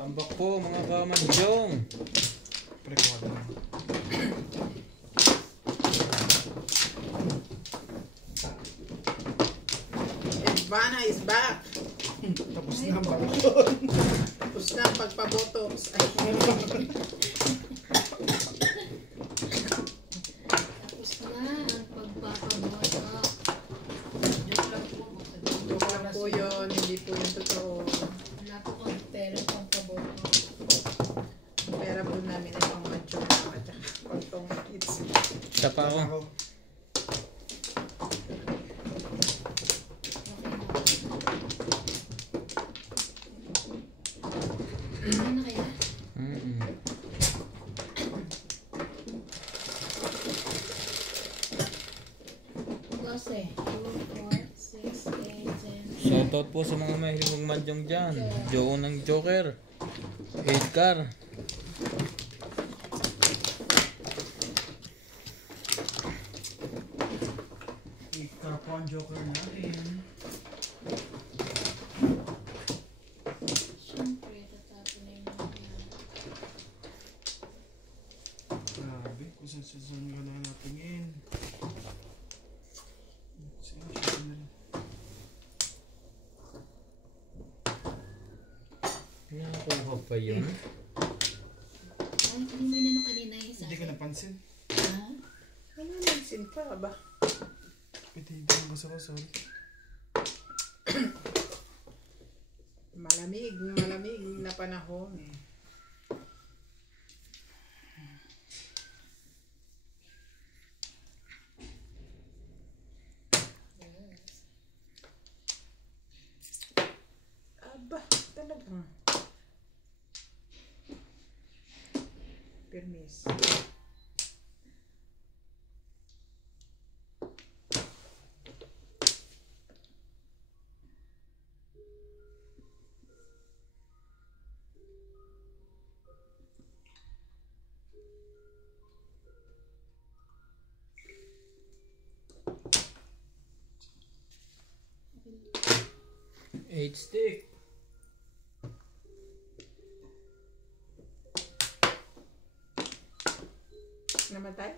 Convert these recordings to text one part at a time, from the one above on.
Welcome back po mga kamanjong. Record na. Ivana is back. Tapos na ang bakon. Tapos na ang pagpabotox. Tapos na ang pagpapaboto. Joke lang po yun. Hindi po yun totoo. Wala po kang pera pang paboto. Pera po namin ay pang macho at pang tong kids. Isa pa ako. Ano na kaya? Kasi, 2, 4, 6, 8, 10. Shoutout po sa mga mahilig magmanjong dyan. Joe ng Joker. Edgar. Edgar po ang Joker natin. Siyempre, tatapon na yung mga yan. Grabe, kung saan ka na natingin. Nakakuha pa yun. Ay, hindi mo inano kanina yung sa Hindi ka napansin. Ha? Ano nagsin pa ba? Pwede hindi mo gusto ko, sorry. Malamig na panahon. Aba, talagang. Permis. Eight stick. Namatay?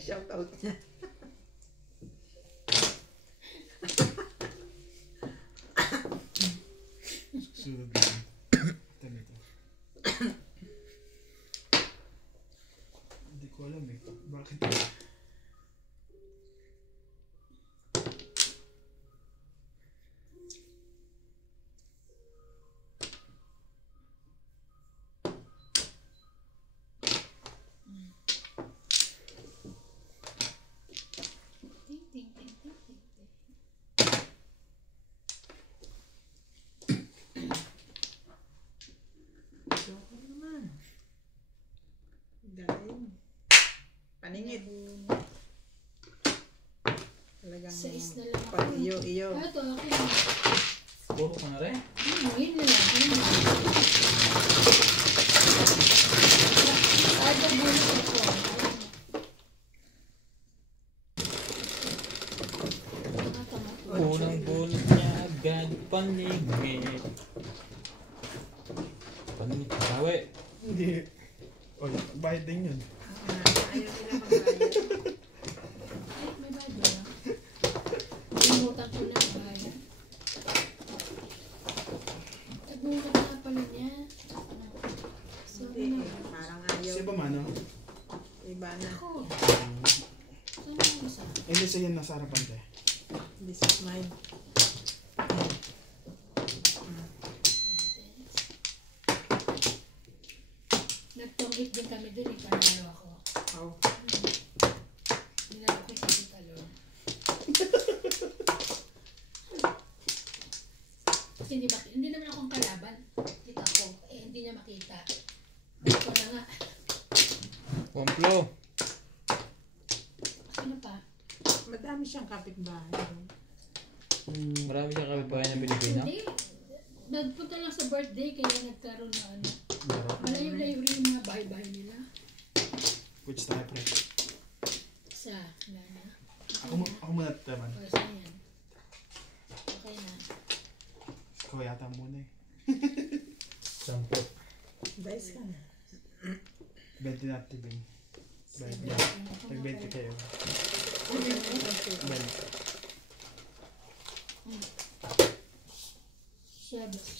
Shout out niya. Susunod lang. Ito nito. Hindi ko alam eh. Bakit? Ting, ting, ting, ting, ting, ting. Joke naman. Galing. Paningit. Talagang Sais na lang ako. pag iyo. Ah, ito, akin. Puro ka na rin. Yun na lang. Ada bulo ako. Unang bulot niya agad paningit. Paningit. Sawi. Hindi. Oy, bayad din yun. Ayaw nila magbayad. Ay, may bayad ba? Limutan ko na bayad. Nagulat na pala niya. Sorry Hindi, na. parang ayaw. Siya ba mano? Iba na. Ako. Saan yung isa? Hindi siya yan nasa harapan tayo. This is mine. Nagtong-hit din kami dun eh. Panalo ako. Oh. Nilaro ko yung kasi talon. Kasi hindi naman akong kalaban. Kita ko. Eh, hindi niya makita. Ito na nga. Pomplo. Ano pa? Madami siyang kapitbahay. Marami siyang kapitbahay ng Pilipino. Hindi. Nagpunta lang sa birthday kaya nagkaroon na ano. Laro. Malayo-layo rin yung mga bahay-bahay nila. Which tayo, pre? Sa nana. Ako muna taman. O, saan yan? Okay na. Ikaw yata muna eh. Sampo. Dice ka na. 20 natin din. 20. Tag-20 kayo.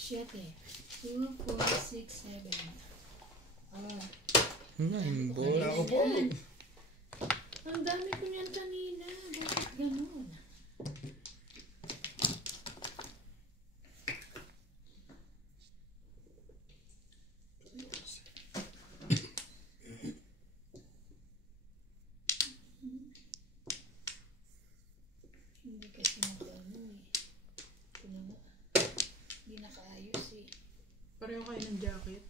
7. 2, 4, 6, 7. Ah. 9 Wala balls. ako po. Ang dami ko niyan kanina. Bakit ganun? Hindi kasi nakaano eh. Ito na nga. Hindi nakaayos eh. Pareho kayo ng jacket.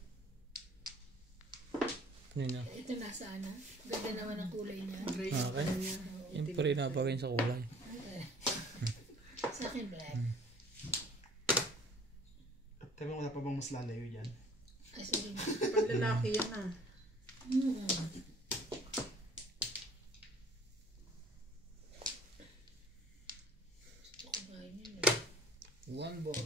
Nina. Ito nasa na. Ganda naman ang kulay niya. Gray Okay. yung ano niya. Yung pa rin napakain sa kulay. Sa akin black. At tayo wala pa bang mas lalayo dyan? Ay, sorry na. Panlalaki yan ah. Gusto ko ba yun eh. 1 ball.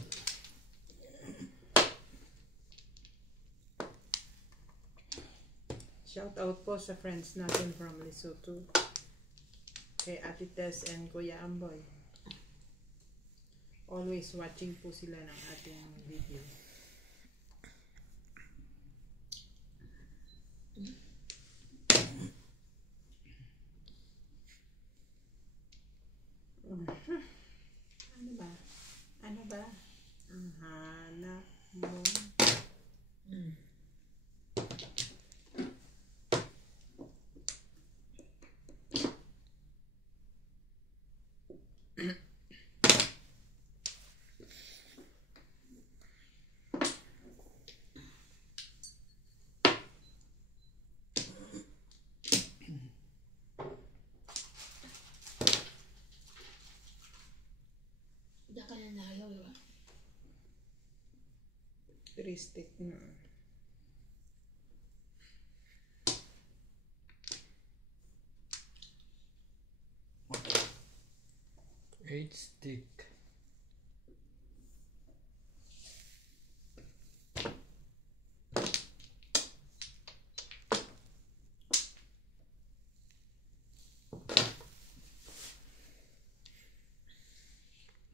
Shout out po sa friends natin from Lesotho. Kay Ate Tess and Kuya Amboy. Always watching po sila ng ating video. Ano ba? Ano ba? Ang hanap mo. Diyan ka na nalaw, di ba? Touristic na. 8 stick.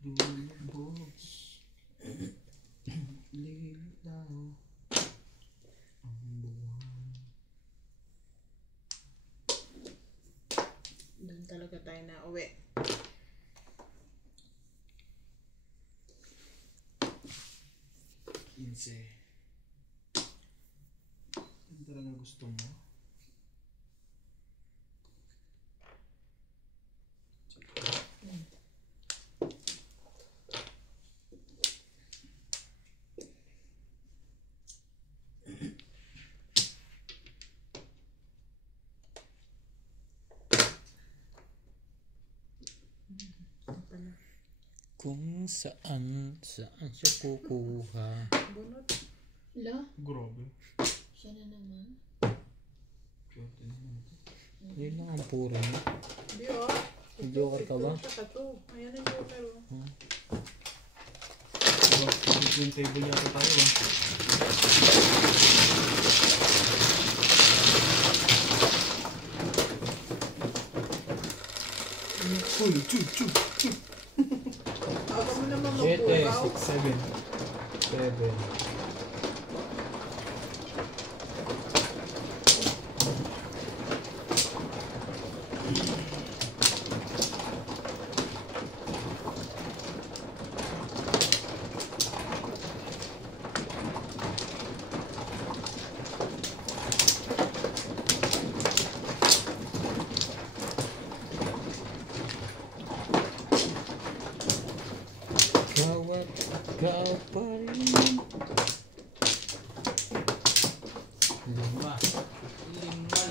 Lulubog. Lilaw. Ang buwan. Doon talaga tayo na uwi. Inse. Ano talaga gusto mo? Kung saan siya kukuha. Bunot. Lo, Grabe. siya na naman. Cute naman. Yun lang ang puro mo. Hindi oh. May joker ka ba? Ito, ito. Ayan ang joker oh. Dito yung table yata tayo ah. Uy, chu. Ako mo naman 7, magpugaw. 6, 7. 7. Kawat ikaw pa rin. 5. 5,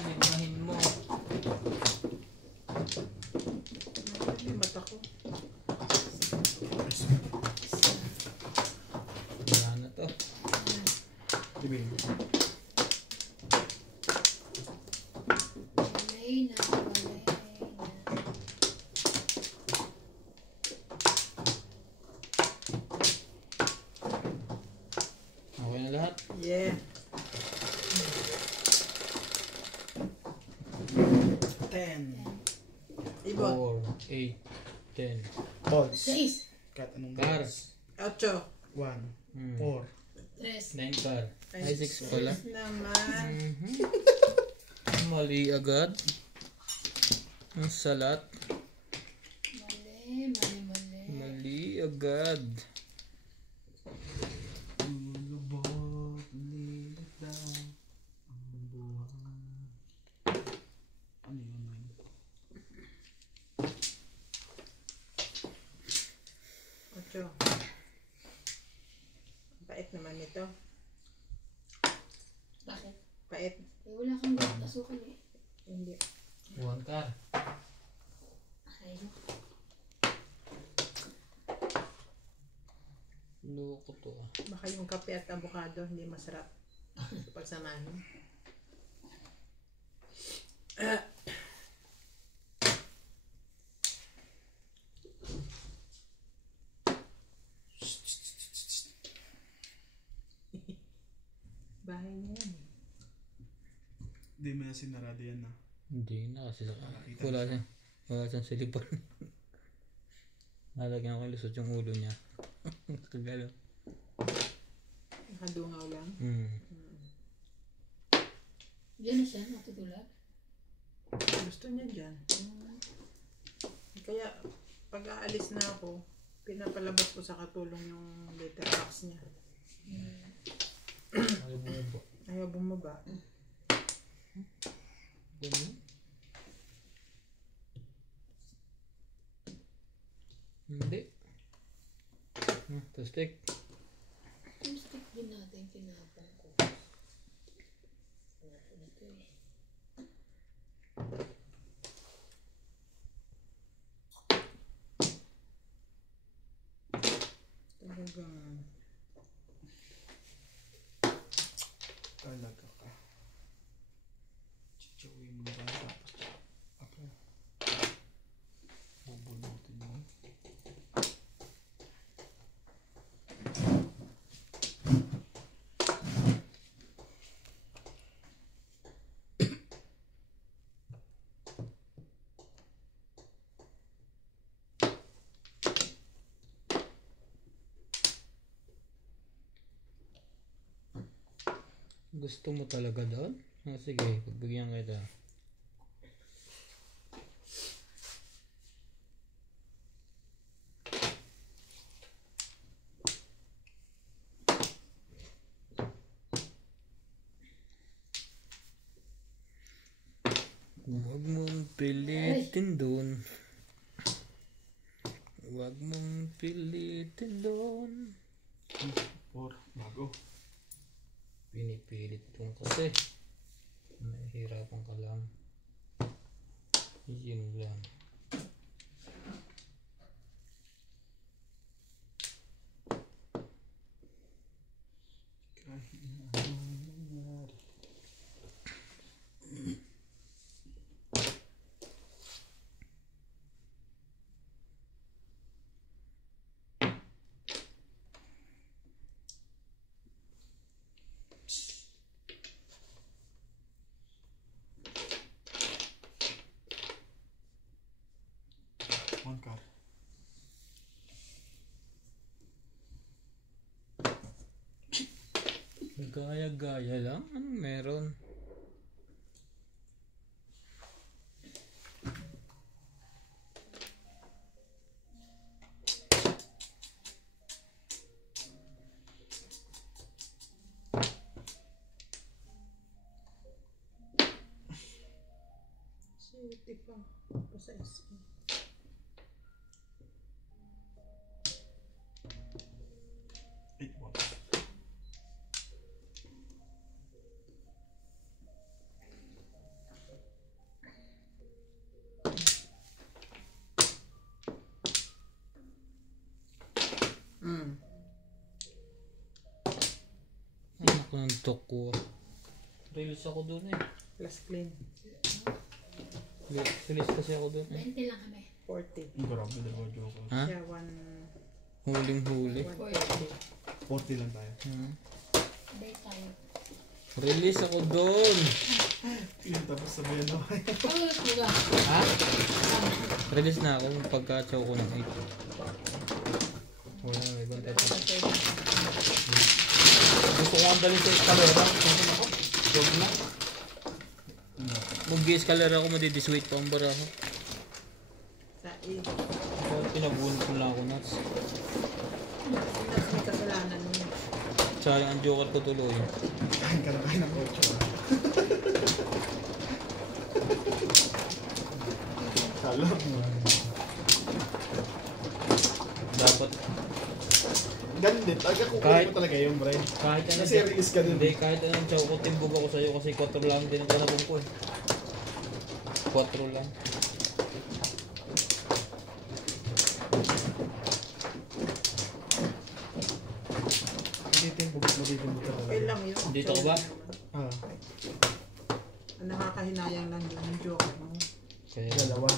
limahin mo. May mata ko. Wala na to. Dibil. Walay na, walay na. 8, 10. Odds. 6, Kat, anong Car. odds? 8. 1, Hmm. 4. 3, 9 car. Ay, 6 pala. Naman. Mhm. Mali agad. Ang salat. mali. Mali agad. Lulubot, lilita, ang buhay. Ano yun, man? 8. Pait naman nito. Bakit? Pait. Eh, wala kang asukal eh. Hindi. 1 car. Ayun. Loko to ah. Baka yung kape at avocado hindi masarap. Pagsamahin. Bahay niya yan eh. Hindi mo na sinarado yan na. Hindi na kasi wala siyang silipan. Nalagyan ko lusot yung ulo niya. Kagalo. Nakadungaw lang. Diyan na siya, natutulog. Gusto niya dyan. Kaya pag aalis na ako, pinapalabas ko sa katulong yung litter box niya. Ayaw bumaba. Ayaw bumaba. Ganun. Hindi. Tastik. Yung stick din natin, tinapon ko. Wala po nito eh. Talagang Talaga ka. Chichawin mo ba? Tapos, ako. Bubunutin mo. Gusto mo talaga doon? Ah, sige, pagbigyan kita. Huwag mong pilitin doon. Huwag mong pilitin doon. 4, bago. Pinipilit doon kasi. Nahihirapan ka lang. Yun lang. Kahit na anong nangyari. One car. Gaya-gaya lang? Anong meron? city pa. Pa sa SM. Eight one. Ano ko ng toko? Release ako dun eh. Plus clean. Release kasi ako dun eh. 20 lang kami. 40. Ang grabe, dalawa joker. Ha? Siya Huling-huli. 140. 40 lang tayo. Hmm. Day tayo. Release ako doon. Yun, tapos sabihin na kayo. Pag-ulit mo ka. Ha? Release na ako pagka-chow ko ng 8. Wala na, ibang teto. Gusto ko ang dalhin sa eskalera. Huwag na. Mag-eskalera ako, madidiswait pa ang bara ako. Sa 8. So, pinabunod ko lang ako nuts. Nuts may kasalanan mo. Sayang ang joker ko tuloy. Kain ka na kayo ng 8. Kala mo. Dapat, Ganun din. Talaga kukunin Kahit- mo talaga yung Brian. kahit ano, Kasi release ka din. hindi, kahit anong chow ko, timbog ako sa'yo kasi 4 lang din ang kanabong ko eh. 4 lang. Matitimbog ka Okay talaga. lang yun. Dito ka ba? Ah, Ang nakakahinayang lang yun yung joke mo. Kaya, dalawa.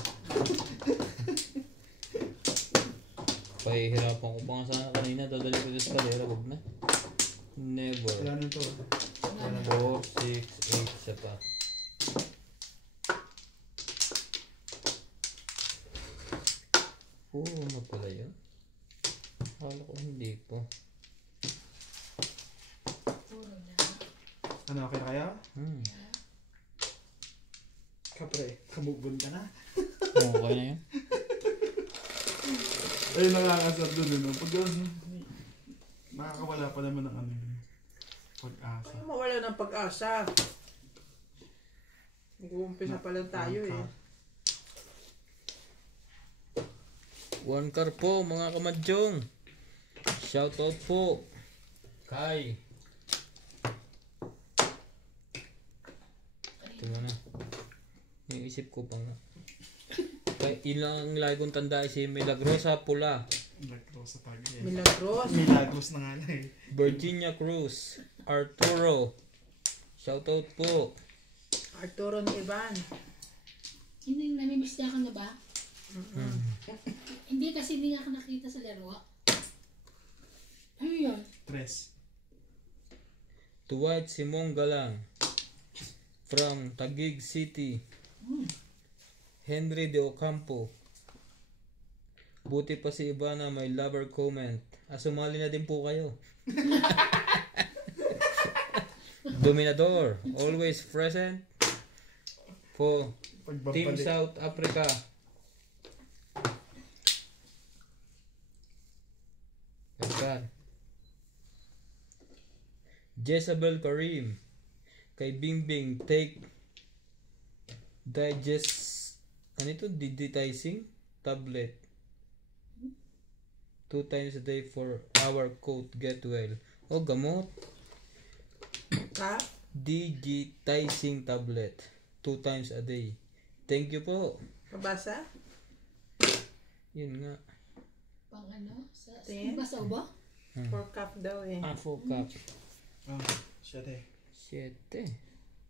pahihirapan ko pa nga sana kanina, dadali ko sa eskalera, huwag na. Never. Ilan ito? 4, 6, 8, isa pa. Ano pala yun? Akala ko hindi po. Puro na. Ano, okay na kaya? Hmm. Kapre, kamugbon ka na. Okay na yun? Ayun nakakasar doon, ano? Pag makakawala pa naman ng ano yun. Pag-asa. Ay, mawala ng pag-asa. Mag-uumpisa pa lang tayo eh. One car po mga kamadyong. Shoutout po kay ito na. Iisip ko pa nga. Kay ilang lagi kong tanda si Milagrosa Pula, Milagros sa tag. Milagros. Milagros na nga na eh. Virginia Cruz, Arturo. Shoutout po. Arturo Ivan. Hindi, namimiss niya ka na ba? Hindi kasi hindi niya ka nakita sa laro. Ano yun? Tres. Tuwait Simong Galang from Taguig City. Henry De Ocampo. Buti pa si Ivana may lover comment. Sumali na din po kayo. Dominador, always present for Team Pagbabalik. South Africa. Edgar. Jezebel Karim. Kay Bingbing take digest ano ito? Digitizing tablet 2 times a day for our coat get well. O gamot. Ka? Digitizing tablet 2 times a day. Thank you po. Kabasa? Yun nga. Pang ano? Sa Tingin? basaw ba? 4 cup daw eh. Full cup. Ah, siya te. 7.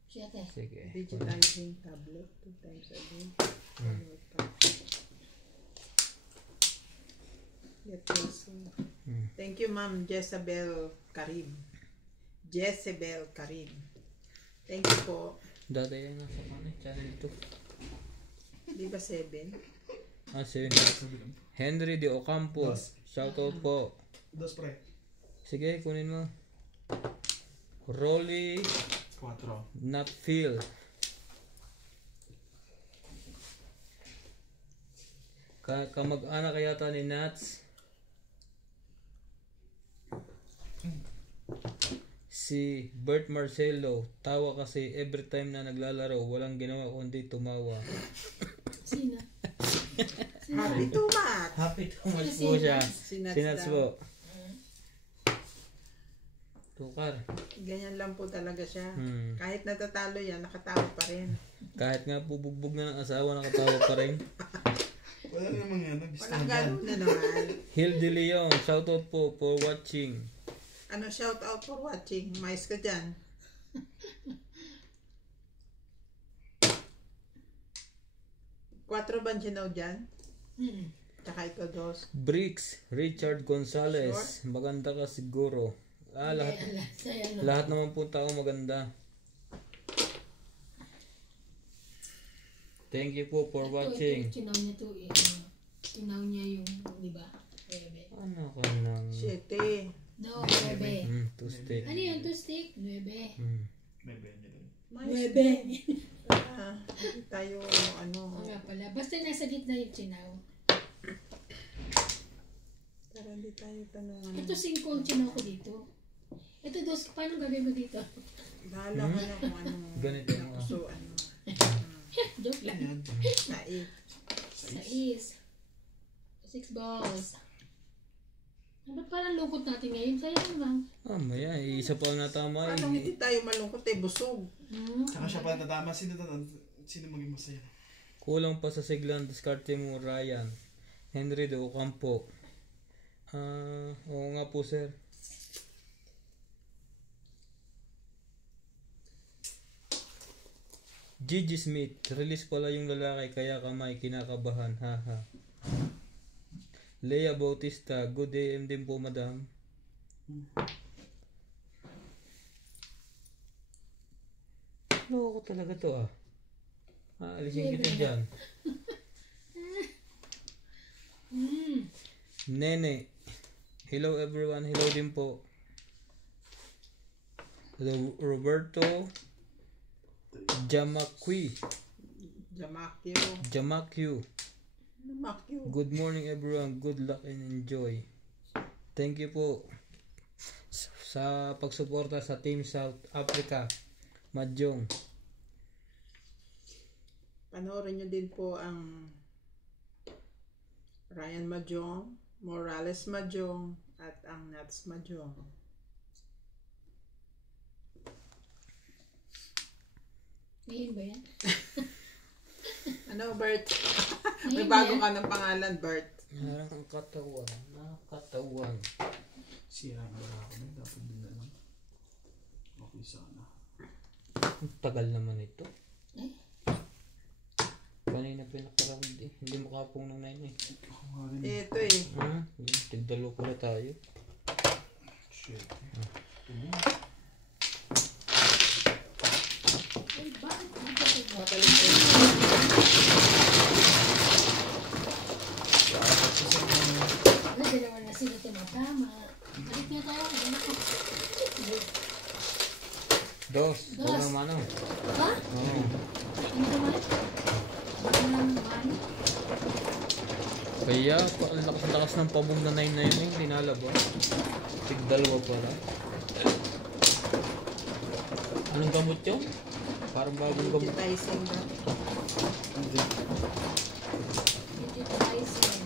Siyate. Sige. Digitizing tablet 2 times a day. Get well soon. Thank you, Ma'am Jezebel Karim. Jezebel Karim. Thank you po. Dati yan nasa channel 2. Di ba 7? Si Henry De Ocampo. Shoutout po. Dos pre. Sige, kunin mo. Rolly 4. Nutfield. Kamag-anak yata ni Nats. Si Bert Marcelo. Tawa kasi every time na naglalaro, walang ginawa kundi tumawa. Sino? Happy too much. Happy too much po siya. Si Nats Si Nats daw. po. Tukar. Ganyan lang po talaga siya. Hmm. Kahit natatalo yan, nakatawa pa rin. Kahit nga po bugbog na ng asawa, nakatawa pa rin. Wala namang ano, Walang bistahan. ganun na naman. Hill De Leon, shoutout po for watching. Ano, shout out for watching. Mais ka dyan. Quatro Banjinaw dyan. Tsaka ito dos. Bricks, Richard Gonzalez. Maganda ka siguro. Lahat. Saya Lahat naman po tao maganda. Thank you po for watching. Chinaw niya to eh. Chinaw niya yung, di ba? Bebe. Ano ka nang... 7. No, bebe. Tuesday. Ano yun? 2 stick? Bebe. May benya din. Bebe. Hindi tayo Oo nga pala. Basta nasa gitna yung chinaw. Para hindi tayo tanungan. Ito 5 ang chinaw ko dito. Ito 2. Paano gagawin mo dito? Bahala ka na kung ano. Ganito yung mga. So, ano. Joke lang. Ayan. Sais. 6 balls. Ba't parang lungkot natin ngayon? Sayang lang. Maya, isa pa ang natama. Paano hindi tayo malungkot busog. Saka siya pala tatama. Sino maging masaya? Kulang pa sa siglang diskarte mo, Ryan. Henry de Ocampo. Oo nga po, sir. Gigi Smith, release pala yung lalaki kaya kamay kinakabahan, haha. Leia Bautista, good AM din po, madam. Loko talaga to alisin kita dyan. Nene, hello everyone, hello din po. Hello Roberto Jamakwi. Jamakyo. Good morning everyone. Good luck and enjoy. Thank you po sa pagsuporta sa Team South Africa. Mahjong. Panoorin nyo din po ang Ryan Mahjong, Morales Mahjong, at ang Nats Mahjong. Ngayon ba yan? Ano, Bert? Ngayon May ba bago yan? ka ng pangalan, Bert. Ang katawan. Nakatawan. Sira ang bara ako na. Dapat din na lang. Okay sana. Ang tagal naman ito. Eh? Kanina pinakaround eh. Hindi makapong ng 9 eh. Ako nga rin. Ito eh. Tigdalo pala tayo. Shit. Ay, bakit? Bakit? Mataling po. Ano, dalawa na sila tumatama. Balik na tayo. Dos. Huwag naman ano. Ha? Oo. Ano naman? Ano lang naman? Kaya, ang lakas ng pabong na 9 na yun eh. Hindi nalabas. Tigdalawa pala. Anong gamot yun? Parang bagong gamot. Digitizing na. Digitizing.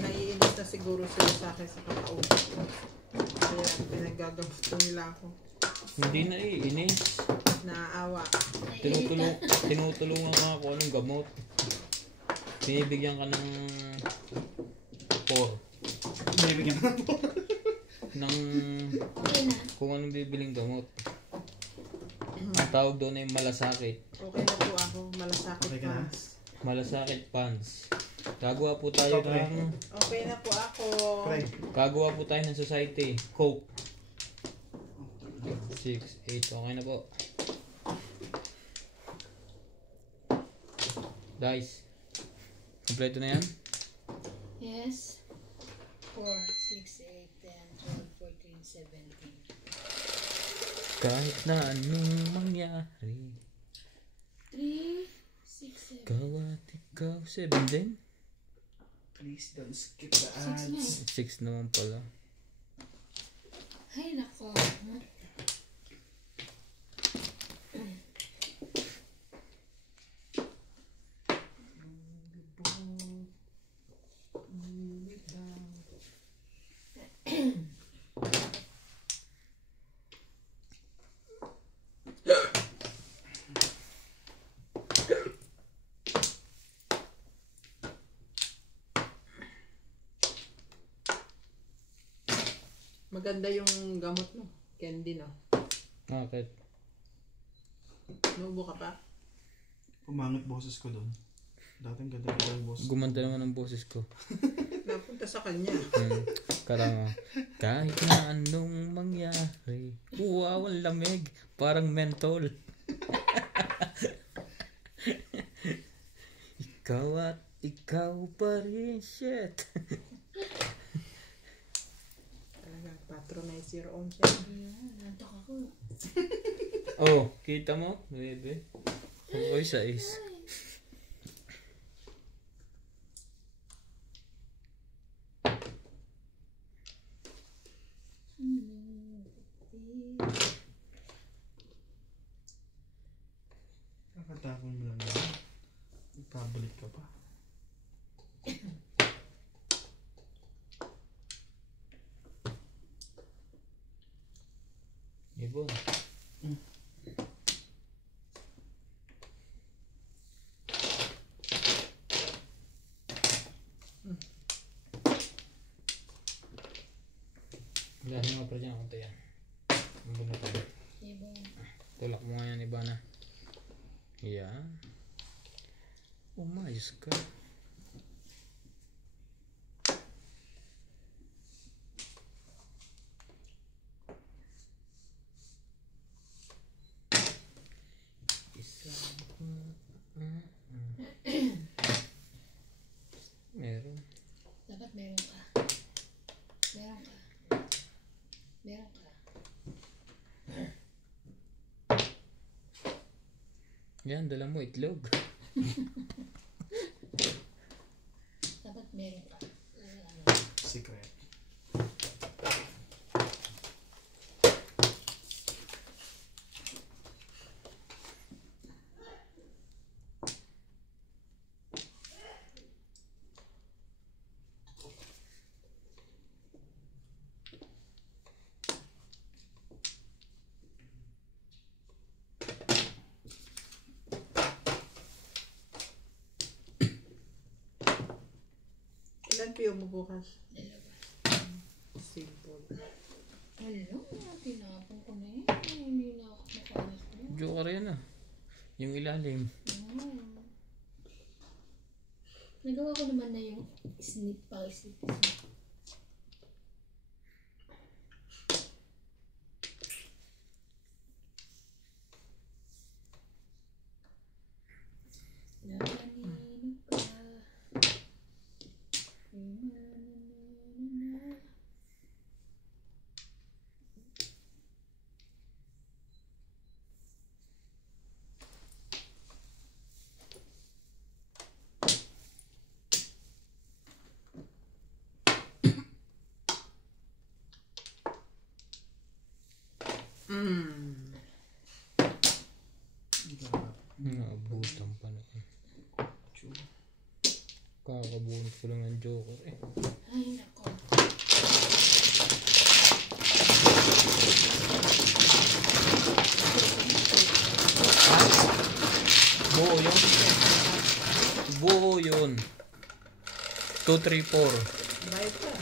Naiinis na siguro sila sa akin sa kakausap ko. Kaya pinagagamot ko nila ako. Hindi na iinis. Naaawa. Tinutulungan nga ako anong gamot. Binibigyan ka ng 4. Binibigyan ka na po. Ng Okay na. kung anong bibiling gamot. Ang tawag doon ay malasakit. Okay na po ako. Malasakit Okay ka na? pants. Malasakit pants. Gagawa po tayo Ikaw, pre. ng Okay na po ako. Pre. gagawa po tayo ng society. Coke. 6, 8. Okay na po. Guys. Kompleto na yan? Yes. 4, 6, 8, 10, 12, 14, 17. Kahit na anong mangyari. 3, 6, 7. Ikaw at ikaw. 7 din? Please don't skip the 6 na ads. eh. 6 naman pala. Ay, nako. Maganda yung gamot no. Candy no. Bakit? Nubo ka pa? Pumangit boses ko doon. Dating ganda-ganda yung boss. Gumanda naman ang boses ko. Napunta sa kanya. Karama. Kahit na anong mangyari, wow, ang lamig. Parang mentol. Ikaw at ikaw pa rin, shit. Talagang patronize your own self. Nantok ako. Oh, kita mo? Bebe. Oy, sais. Kakatapon mo lang yan. Ipabalik ka pa. Ibon. Galing nga pa dyan ako tayo. Ang buno pa. Ibon. Tulak mo nga yan, Ibana. Yan. Umayos ka. Meron. Dapat meron ka. Meron ka. Meron ka. Yan, dala mo itlog. Dapat meron ka. Secret. Ilan piyo mo bukas? Dalawa. Simple. Hello, tinapon ko na yun. Hindi na ako makalas ko yun. Joker yan ah. Yung ilalim. Nagawa ko naman na yung snip pa. Snip. Naninip ka. Naabutan pa na eh. Kakabunot ko lang ng Joker eh. Ay, nako. Buo yun. Buo yun. 2, 3, 4. Bayad ka.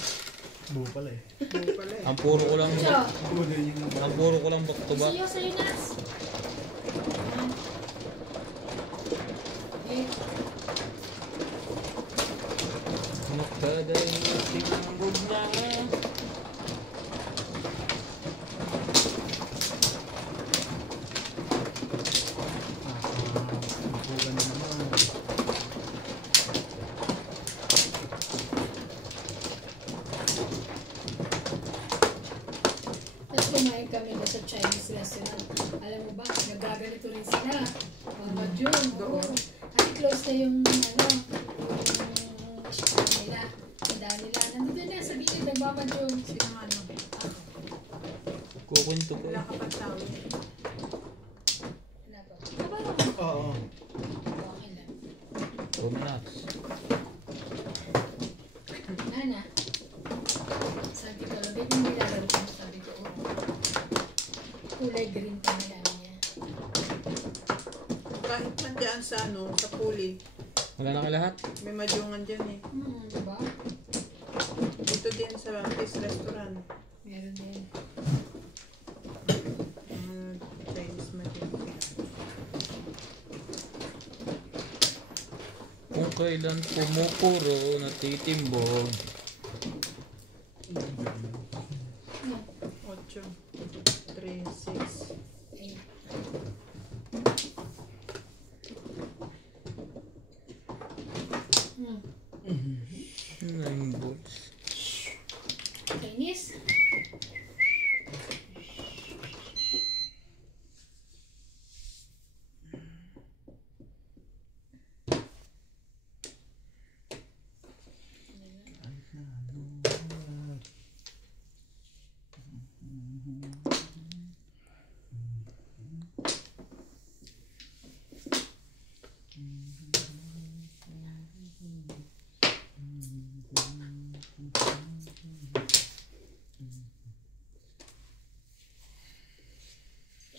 Buo pala eh. Buo pala eh. Ang puro ko lang Siya. Buo din yung ang puro ko lang back to back. Sa'yo, Nas. Nakaday mo tinanggog na. buugan na naman. Tapos kumain kami na sa Chinese restaurant. Alam mo ba, nagaganito rin sila. Mama Jun. Oo. Kasi close na yung restaurant nila. Tanda nila. Nandito na sa bilid ng Mama Jun. Sino nga ano? Kukunto ko. Wala ka pa tawag. Wala pa. Kabarang. Oo. Okay lang. 2 minutes. Nana. Sabi ko, labit yung nilalaro ko. Sabi ko, oh. Kulay green pa na niya. Kahit nandiyan sa ano, sa puli, Wala na kayo lahat? may madyungan dyan eh. Diba? Dito din sa Kiss Restaurant. Meron din. Chinese madyungan. Kailan pumupuro natitimbog? 8, 3, 6. Ayun. Hmm. 9 volts. Kainis.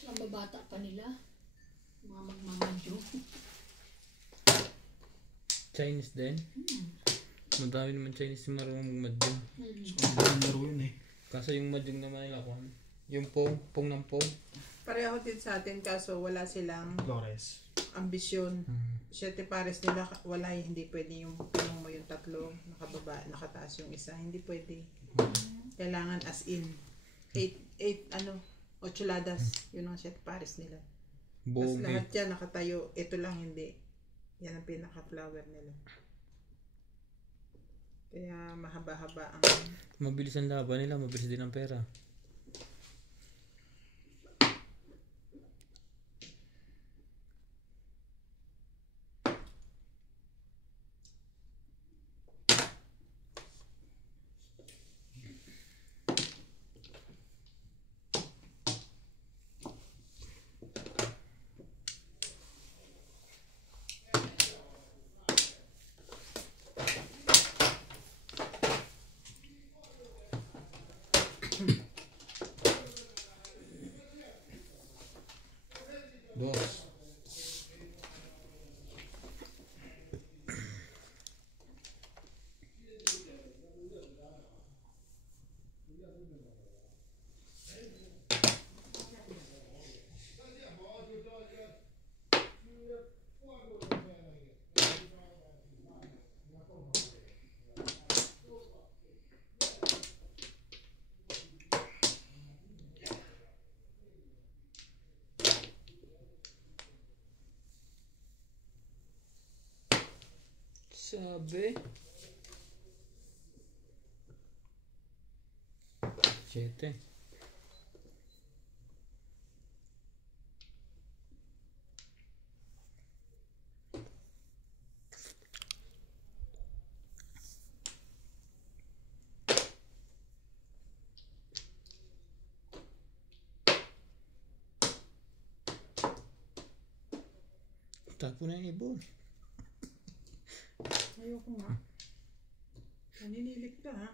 Ang babata pa nila. Mga magmamadyo. Chinese din? Madami naman Chinese yung marunong magmadyong. So, ang laro yun eh. Kaso yung madyong naman nila kung ano, yung pong ng pong. Pareho din sa atin kaso wala silang Flores. ambisyon. 7 pares nila wala, hindi pwede yung pinong mo yung tatlo, nakababa, nakataas yung isa, hindi pwede. Kailangan as in 8 ladas, yun ang 7 pares nila. Tapos Buong lahat yan nakatayo, ito lang hindi. Yan ang pinaka-flower nila. Kaya mahaba-haba ang mabilis ang laban nila, mabilis din ang pera. Dos. Sabi. 7. Tapo na yung ibon. ayoko nga. Naninilig ka ha.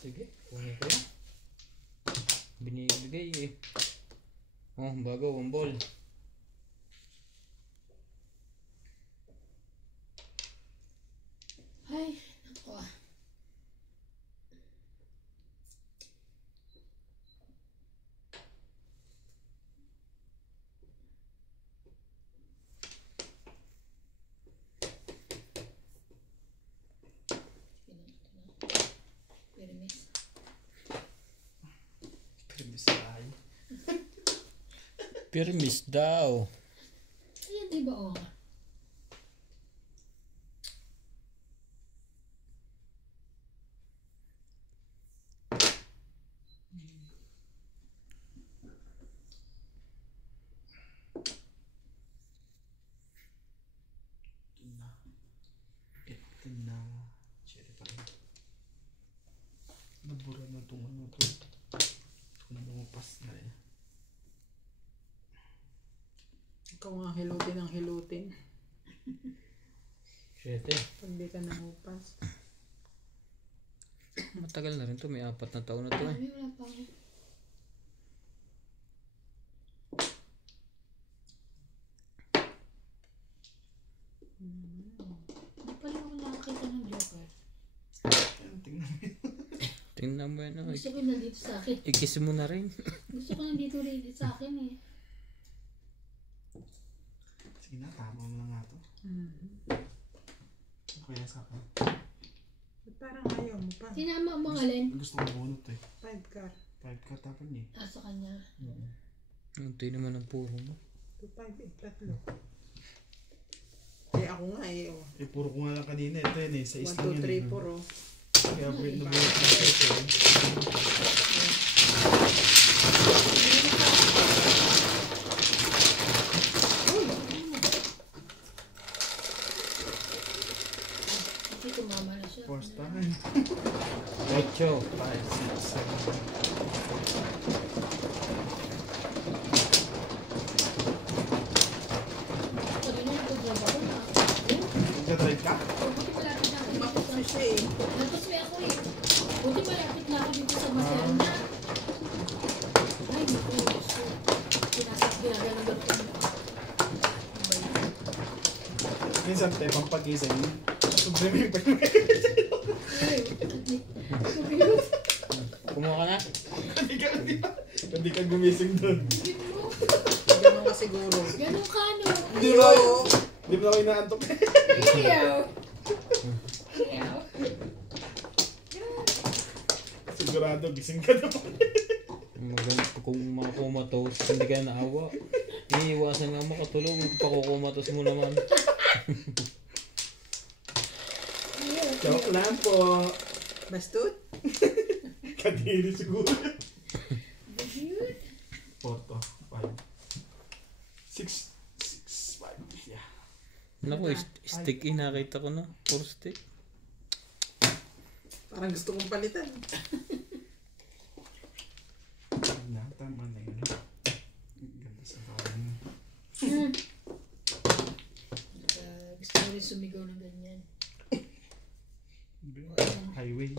Sige, kunin ko. Binibigay eh. Oh, bago, 1 ball. Ay, naku ah. Permis. Permis tayo. Permis daw. Ayan, diba oh. Ito na. 7 pa rin. Nabura na itong ano to. Kung bumupas na eh. Ikaw nga hilutin ang hilutin. 7. Pag di ka nangupas. Matagal na rin to, may 4 na taon na to eh. Ay, wala pa ako. Tingnan mo yan. Oh. Gusto ko nandito sa akin. Ikis mo na rin. Gusto ko nandito rin sa akin eh. Sige na, tama mo na nga to. Kaya sa akin. Ba't parang ayaw mo pa? Sinama mo alin? Gusto ko bunot eh. 5 car. 5 ka tapon niya. Sa kanya. Unti naman ang puro mo. 2, 5, 8, 3. Eh ako nga eh. Oh. Eh, puro ko nga lang kanina. Ito yun eh. Sa 1, islang 2, 3, yun 4. eh. Oh. Kaya nabuhat na siya ito eh. Kasi tumama na siya. First time. 8. 5, 6, 7. Kanina nagtatrabaho na. Nagdadrive ka? Buti malapit na ako dito Mapos sa... na siya eh. Nagpas may ako eh. Buti malapit na ako dito sa Maserna. Ay, hindi ko yung gusto. Ginagalang ko. Minsan tayo pang pag-ising. Sumbreming pa yung Kumuha ka na? Hindi ka gumising doon. Ganun ka siguro. Ganun ka, no? Hindi mo na ako inaantok. Ew! Ew! Sigurado, gising ka na. Kung makumatos, hindi ka naawa. Iiwasan nga makatulog, pakukumatos mo naman. Joke lang po. Bastut? Kadiri siguro. Cute! 4 to. 5. 6, 5. Yeah. Naku, stick in nakita ko na. Puro stick. Parang gusto kong palitan. Na, tama na yun. Ganda sa bawang. Gusto ko rin sumigaw ng ganyan. Highway.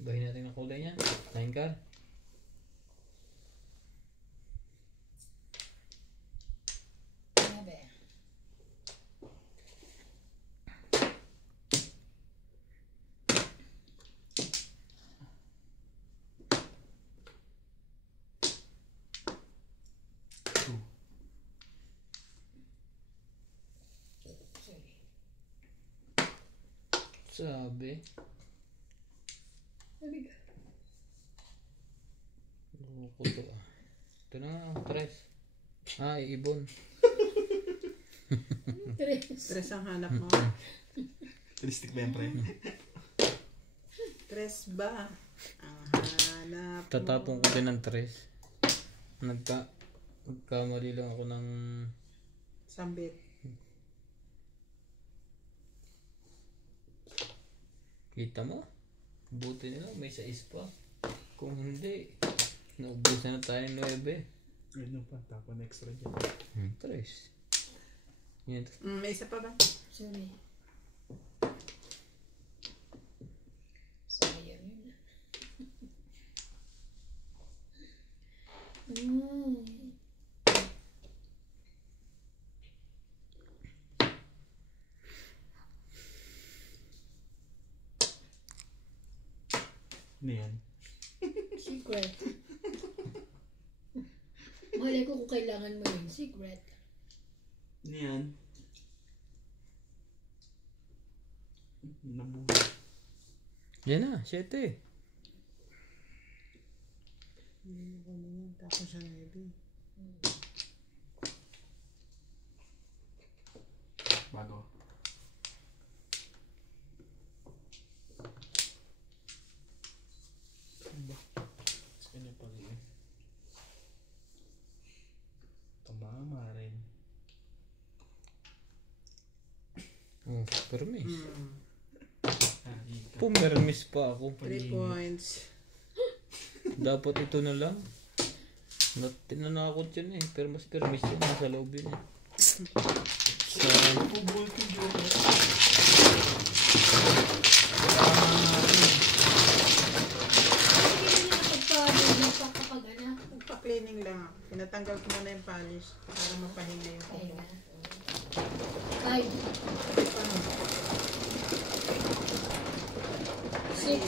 Bahin natin ang kulay niya. 9 car. Grabe. Sorry. Sabi. Sabi ka. Loko to ah. Ito na nga, 3. Ah, ibon. Tres. Tres ang hanap mo. Turistic ba yan, pre? Tres ba? Ang hanap mo. Tatapon ko din ng 3. Nagkamali lang ako ng... Sambit. Kita mo? Buti nila, may 6 pa. Kung hindi, naubusan na tayo ng 9. Ano pa, tapon extra dyan. 3. Yan. May isa pa ba? Sorry. Sayang yun. Ano yan? Secret. Malay ko kung kailangan mo yun. Secret. Ano yan? Nabuhay. Yan na, 7. Hindi ko na yan. Tapos siya na yun. Bago. Ba? Sa kanya pag tumama rin. Oh, permis. Hmm. Hari ka. Pumermis pa ako. 3 points. Dapat ito na lang. Tinanakot yun eh. Pero mas permis yun. Nasa loob yun eh. So, Nagpa-cleaning lang ako. Pinatanggal ko muna yung polish para mapahinga yung kuko. Five. Six.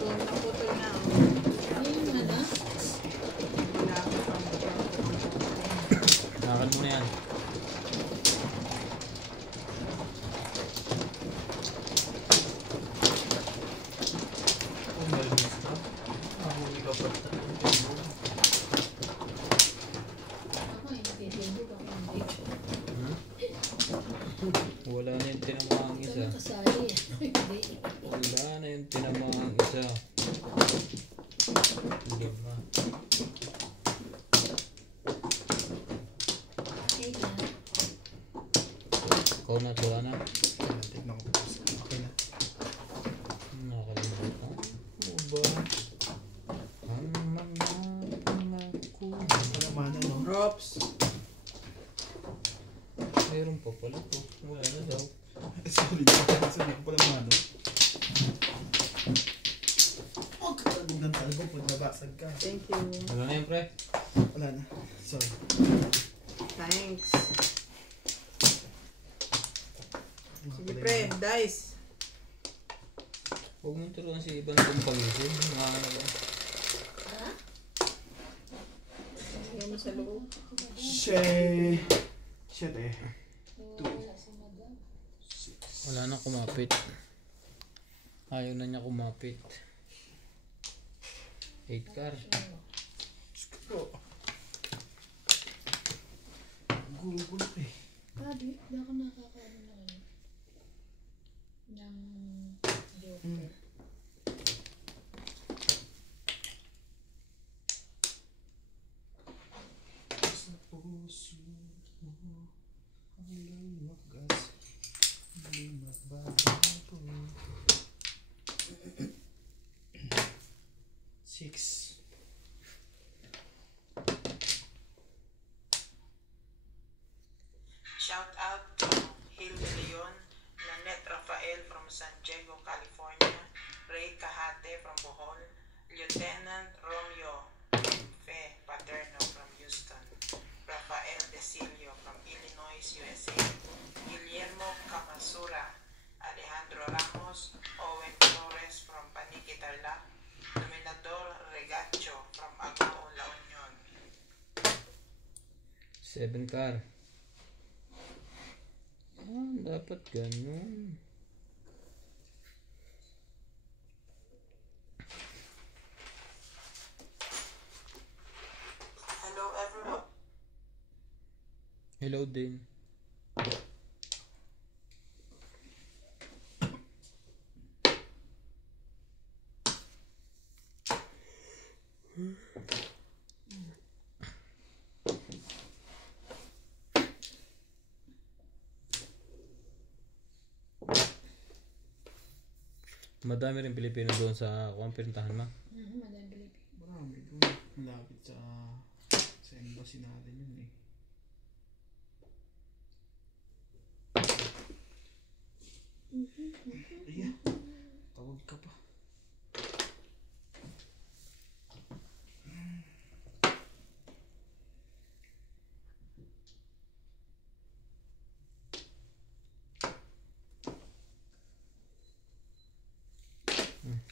Naputol nga ako. Ayun na na. Wala ako pang nakan mo na yan. Kung malinis na, ako ikaw pa Ako ay nagtitindig ako hindi. Wala na yung tinamahang Ito isa. nakasali. Hindi. Wala na yung tinamahang isa. Lima. Eight na. Ikaw na to, ana. tignan ko po. Okay na. Nakalimutan mo ba? Ang mga pangako. Wala mana, no? Props. Mayroon pa pala to. Wala na daw. Sorry, sabi ko pala mano. Oh, katalbog ng talbog pag nabasag ka. Thank you. Wala na yan, pre. Wala na. Sorry. Thanks. Sige pre, dice. Huwag mo turuan si Ivan kung pagising. Mga ano ba? Ha? Lagyan mo sa loob. Shit eh. Wala si madam. Wala na kumapit. Ayaw na niya kumapit. 8 car. Gulo-gulo eh. Sabi, hindi ako nakakaano na ano. Ng joker. Sa puso mo hanggang wagas hindi magbabago. 6. Shout out to Hil De Leon, Nanette Rafael from San Diego, California, Ray Cajate from Bohol, Lieutenant Romeo Fe Paterno from Houston, Rafael Desilio from Illinois, USA, Guillermo Camasura, Alejandro Ramos, Owen Flores from Paniqui, Tarlac, Dominador Regacho from Agao, La Union. 7 car. Dapat ganun. Hello everyone. Hello din. Madami rin Pilipino doon sa kung pinuntahan mo. Madam Pilipino. Marami doon. Malapit sa embassy natin yun eh. Iya. Tawag ka pa.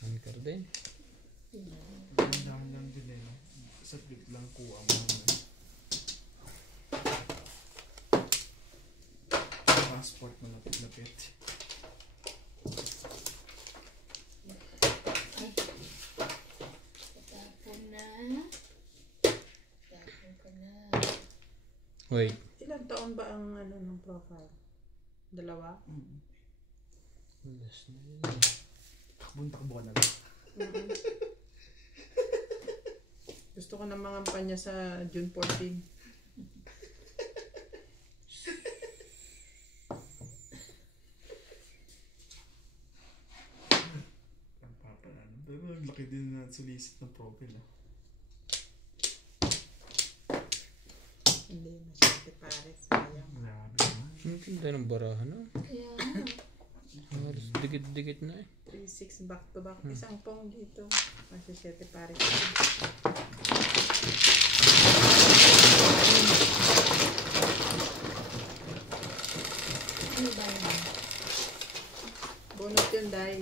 Anchor din. Ang lang din eh. No? Saglit lang kuha mo. Passport malapit-lapit. Tapon na. Tapon ka na. Wait. Ilang taon ba ang ano ng profile? 2? Yes, Takbon-takbo ka na lang. Gusto ko ng mga panya sa June 14. Ang papa na. Ang laki laki din na sulisit ng profile ah. Hindi masyado pares. Sayang. Grabe naman. Ang ganda ng barahan, no? Kaya, Halos dikit-dikit na eh. 3-6 back to back. Hmm. Isang pong dito. Kasi 7 pares. ano ba yun? Bunot yun, Day.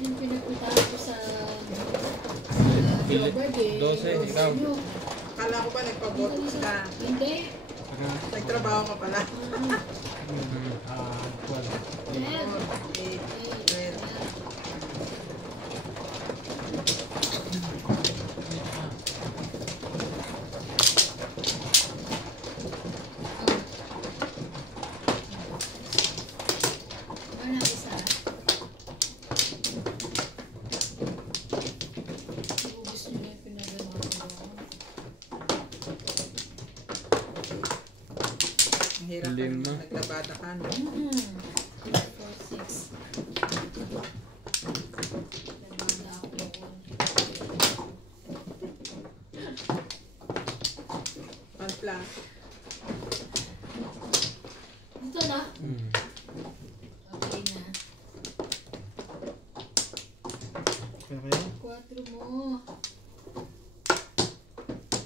Yung pinagpuntahan ko sa Pili- Joburg eh. 12, ikaw. Ano? Akala ko ba nagpabotox ka? Hindi. Nagtrabaho ka pala. Ah, 12. 12. 8, 12. Ano na isa? Kung gusto niyo yung pinagama ko. Mahirap ka Lima. naman naglabada ka, no? 4, 6. Nagmana ako doon. One plus. Dito na. Hmm. Okay na. Kaya kaya? 4 mo.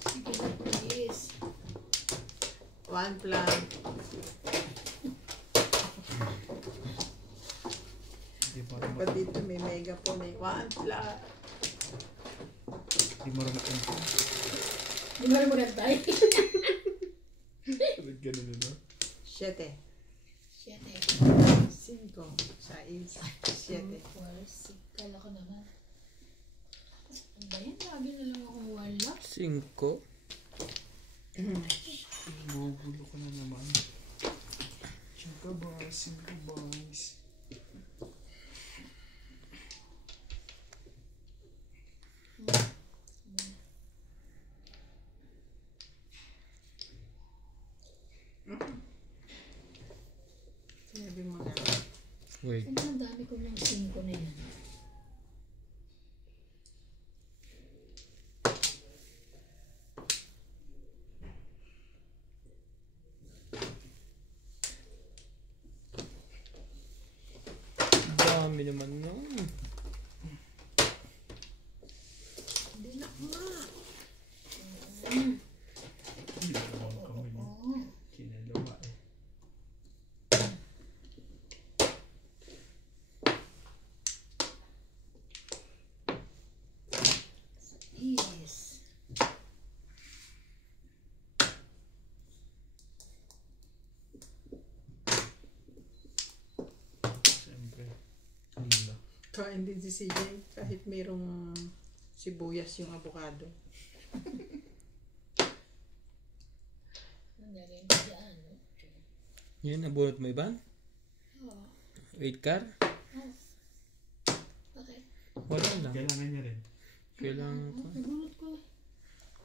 Sige na, please. One plus. Hindi pa Pa dito may megaphone eh. One plus. Hindi marunong ang Di ba mo tayo? Ba't ganun na? 7. 7. 5. 6. 7. Kala ko naman. Ano ba yan? Lagi na lang akong wala. 5. Gugulo ka na naman. Tsaka ba? 5 boys. Sinabi mo na. Wait. Ano ang dami ko ng 5 na yan? Dami naman nun. Hindi na nga. Dalawang kami na. Oo. Kinalawa eh. Yes. Siyempre. Hila. Kain din si CJ. Kahit mayroong sibuyas yung avocado. Ang galing ko dyan. no? Yan, nabunot mo iban? Oo. 8 car? Oh. Bakit? Wala lang. Kailangan niya rin. Kailangan ko. Nabunot ko.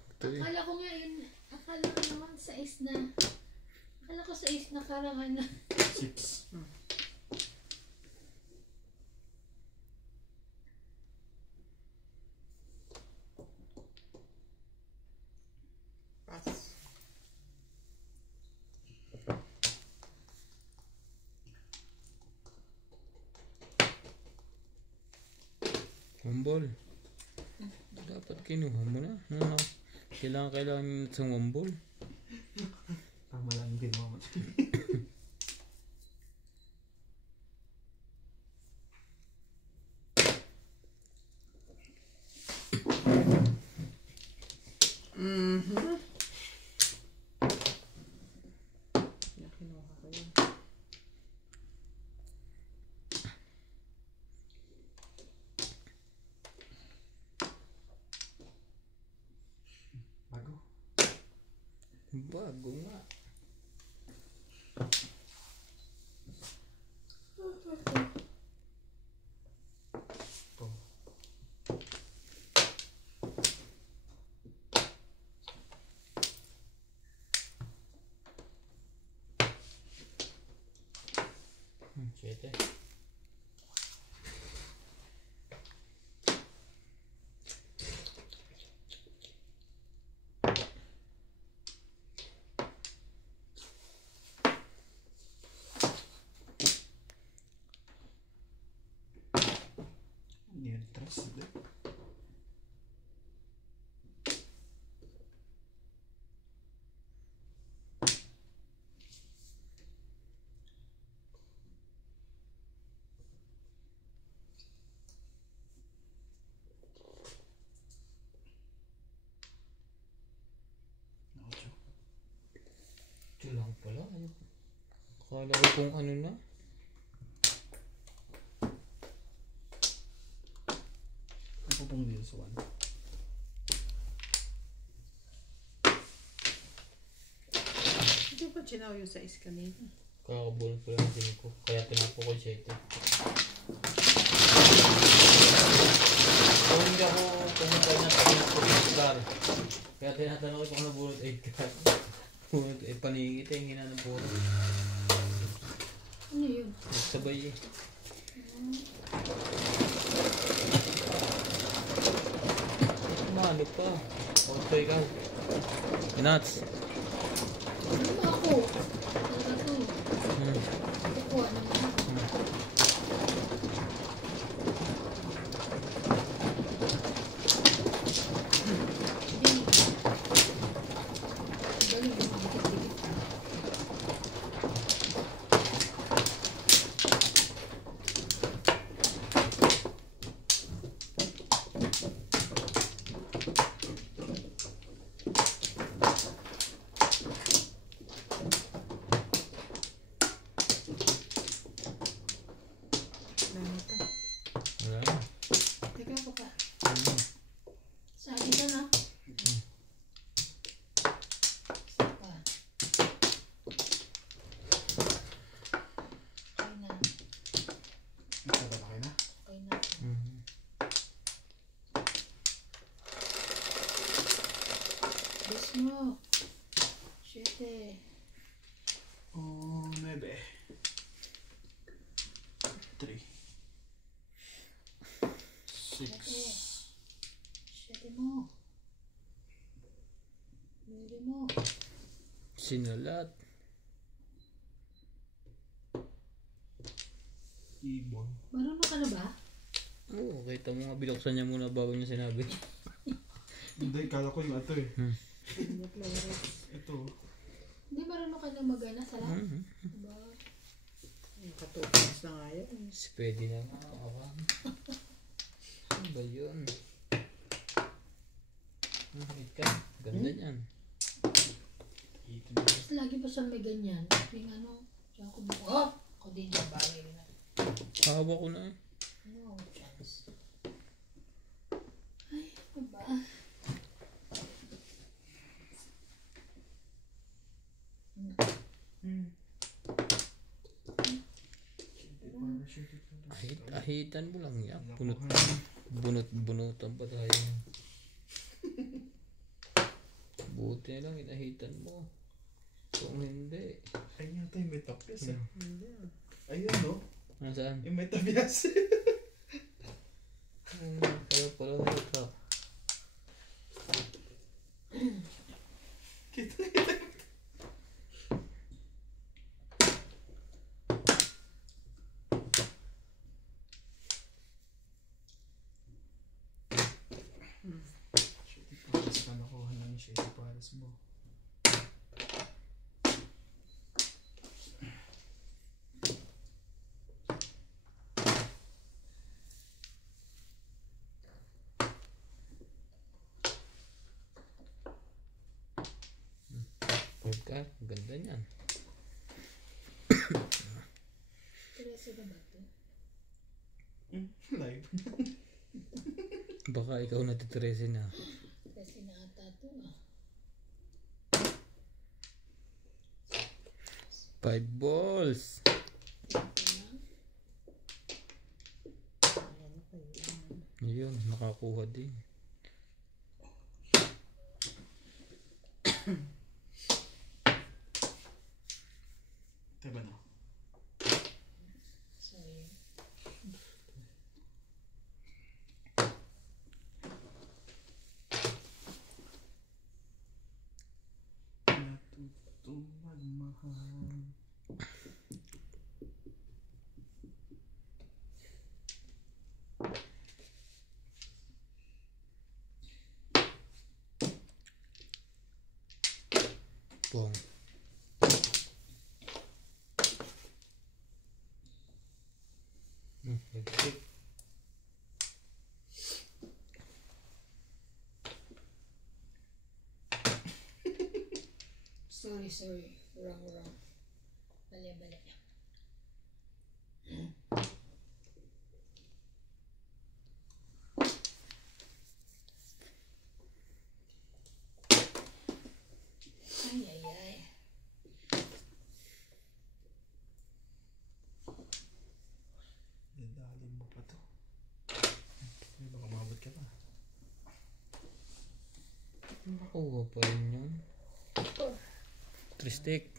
Ito eh. Akala ko nga yun. Akala ko naman sa is na. Akala ko sa is na karangan na. 6. Pass. Humble. Dapat kinuha mo na. Ano? Kailangan nyo sa humble. Tama lang din mama. Mhm. Kinuha ko yun. Bago. Bago nga. Ito. Akala ko kung ano na. Ano pong this one? Hindi ba chinaw yung size kanina? Kakabulot ko lang din ko. Kaya tinapo ko 7. Kung hindi ako pumunta na pag-car. Kaya tinatanong ko kung ano bulot 8 ka. Bulot 8 paningit eh. Hina ng puro. Ano yun? Nagsabay eh. Malo pa. Auto ikaw. Inats. Ano ba ako? Talaga to. Kukuha naman ako. Galing yung mga dikit-dikit. Ano to? Wala. Teka ako pa. Ano? Sa akin ka na. Isa pa. Okay na. Ito ba kayo na? Okay na. Bes mo. 7. Oh, 9. 3. 6. 7 mo. 9 mo. Sinalat. Ibon. Marunong ka na ba? Oo, kita mo nga binuksan niya muna bago niya sinabi. Hindi, kala ko yung ito eh. Ito. Hindi marunong ka na magana sa lahat. Diba? Yung katupas na nga yan. Pwede na nga ako. Ano ba yun? Wait ka. Ganda niyan. Ito na. Tapos lagi pa siya may ganyan. Yung ano, siya ako buko. Oh! Ako din yung bagay na. Kahawa ko na eh. No chance. Ay, ano ba? Ahitan mo lang yan. Bunutan pa tayo. Buti na lang inahitan mo. Kung hindi. Ayun yata yung metapias ah. Hindi. Ayun no? Nasaan? Yung metapias. Kaya pala ito. Kita. Shitty paras ka nakuha lang yung shitty paras mo. Pagka, ganda niyan. 13 ka ba ito? Live. Baka ikaw natitresin na. 13 na ata ito ah. 5 balls. Ayun, nakakuha din. Diba no? Sorry. Natutong magmahal. Pong. Nagtik. Sorry. Wrong. Bali. Ay. Dadalim mo pa to. Ay, baka mabot ka pa. Makuha pa rin yun. Tristik.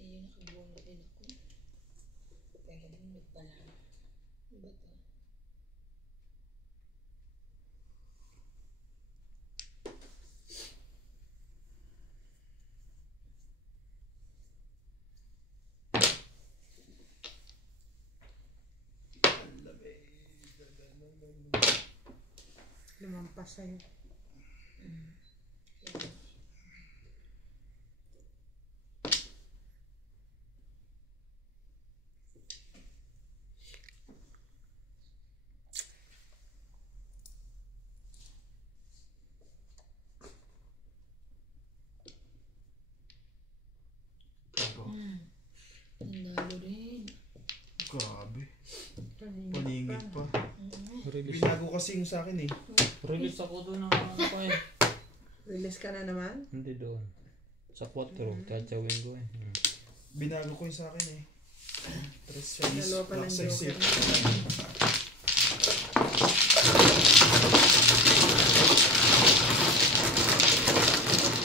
Ayun, nakabunot din ako. Pero bunot pa lang. Ano ba to? Lumampas sa'yo. Yan. Nalo rin. Grabe. Paningit pa. Release. Binago kasi yung sa akin eh. Release ako doon ng ano ko eh. Release ka na naman? Hindi doon. Sa 4. Tatsawin ko eh. Binago ko yung sa akin eh. Tres Chinese. Dalawa pa ng Black size joker. eh.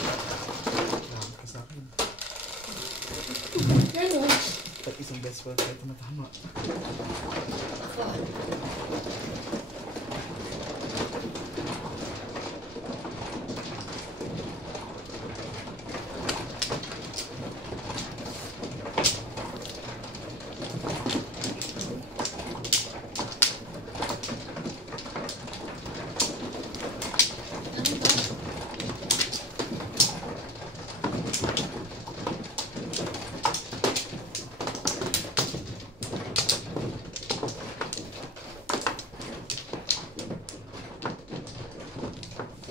Grabe ka sa akin. Ganon. At isang best friend kahit matama. Ano ba?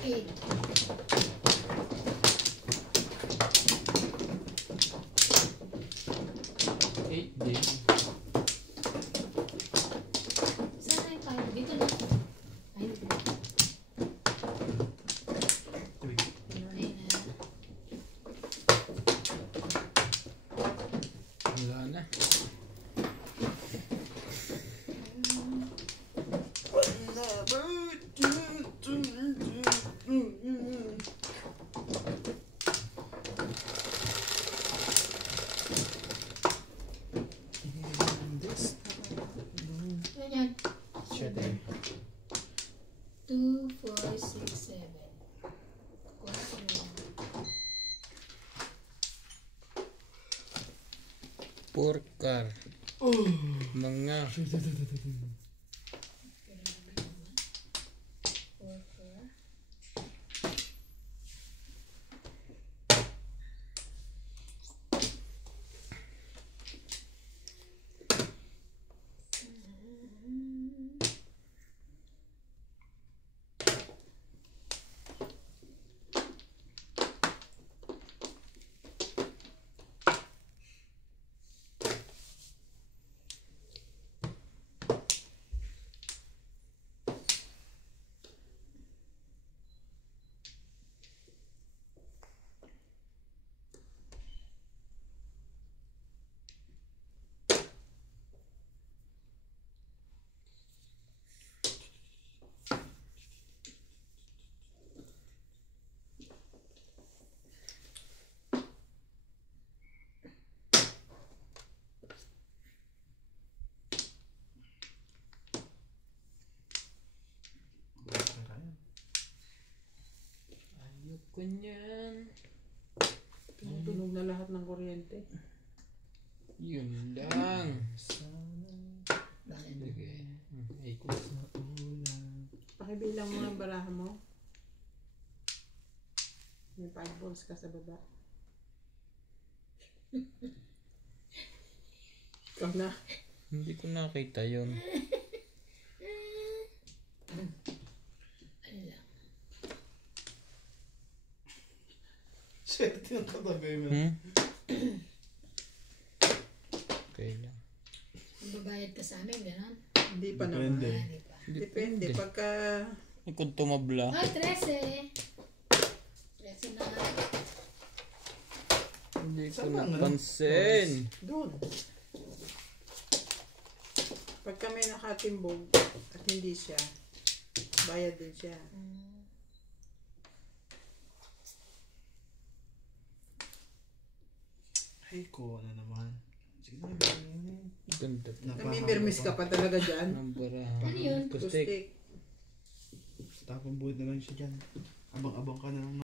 Eight. Eight din. Saan na yung tayo? Dito na. Ay, dito. Tuwing. Ayun na. Wala na. Ano yan? Seven. 2, 4, 6, 7. Porkar. Mga. 4, 4. Ayoko niyan. Tumutunog na lahat ng kuryente. Yun lang. Bakit? Sige. Ay ko. Pakibilang mo ang baraha mo. May 5 balls ka sa baba. Ikaw na. Hindi ko nakita yun. Ano lang? Swerte yung katabi mo. Okay lang. Magbabayad ka sa amin, gano'n? Hindi pa Depende. naman. Hindi pa. Depende. Pagka Kung tumabla. Ay, 13. 13 na. Hindi ko Saan ang napansin. doon. Pagka may nakatimbog at hindi siya, bayad din siya. Ay ko na naman. Sige na, ganyan. Ganda. Namimirmis ka pa talaga dyan. Nambarahan. Ano yun? Kustik. Kustik. Tapang buhat na lang siya dyan. Abang-abang ka na lang.